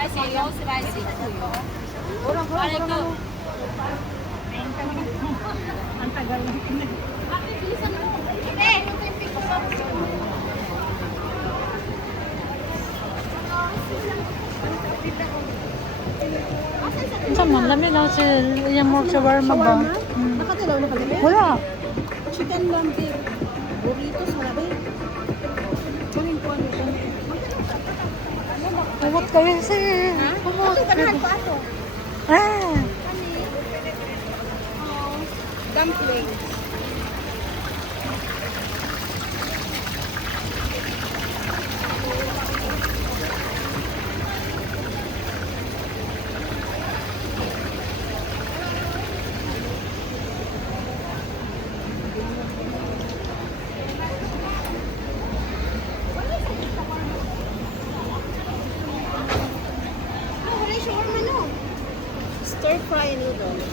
spicy, no spicy. Ang tagal lang. Sama, lami lang si yung more shawarma ba? Nakatilaw na pala. Wala. Chicken lang, babe. Burritos, wala ba? Kunin ko ano ito. Kumot kayo si... Kumot. Ato. Ah! Dumpling. Stir fry noodles.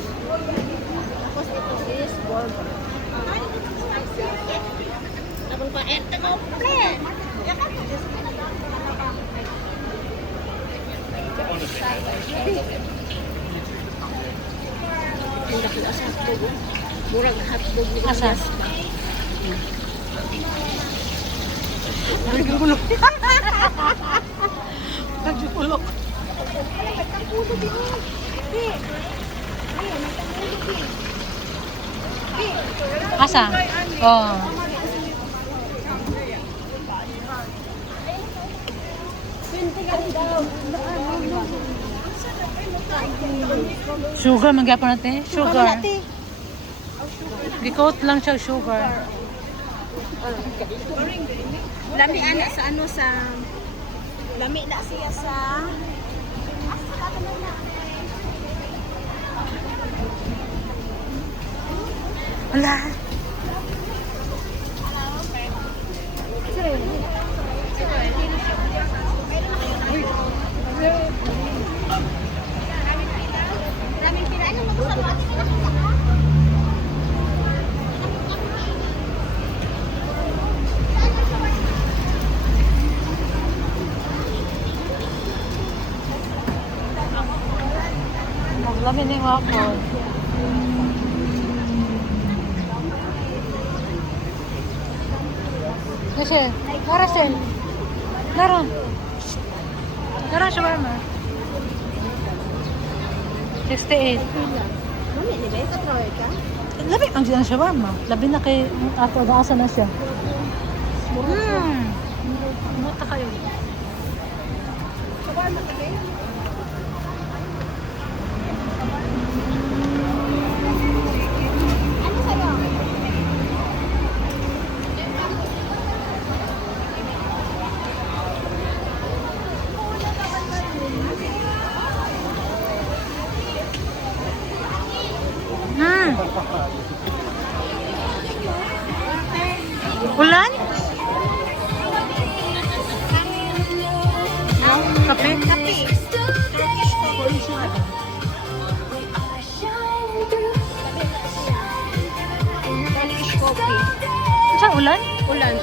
Tapos ito is burger. Tapos pa, ito ko plan. Hindi ko asa hotdog. Murag hotdog ni Asa? Nagulok. Nagulok. Asa? Oh. Sugar, magyapon natin. Sugar. Gikot lang siya sugar. Lami ana sa ano sa lami na siya sa Wala. Lami ni waffle. Kasi, narasin. Naron. Naron shawarma. 68. Mami ni ba ka try ka? Labi ang siyang shawarma. Labi na kay ato, naasa na siya. Muta kayo. Shawarma ka ba? Ano sa'yo? Ulan? Kape? Kape. Turkish coffee. Turkish coffee. Saan ulan? Ulan.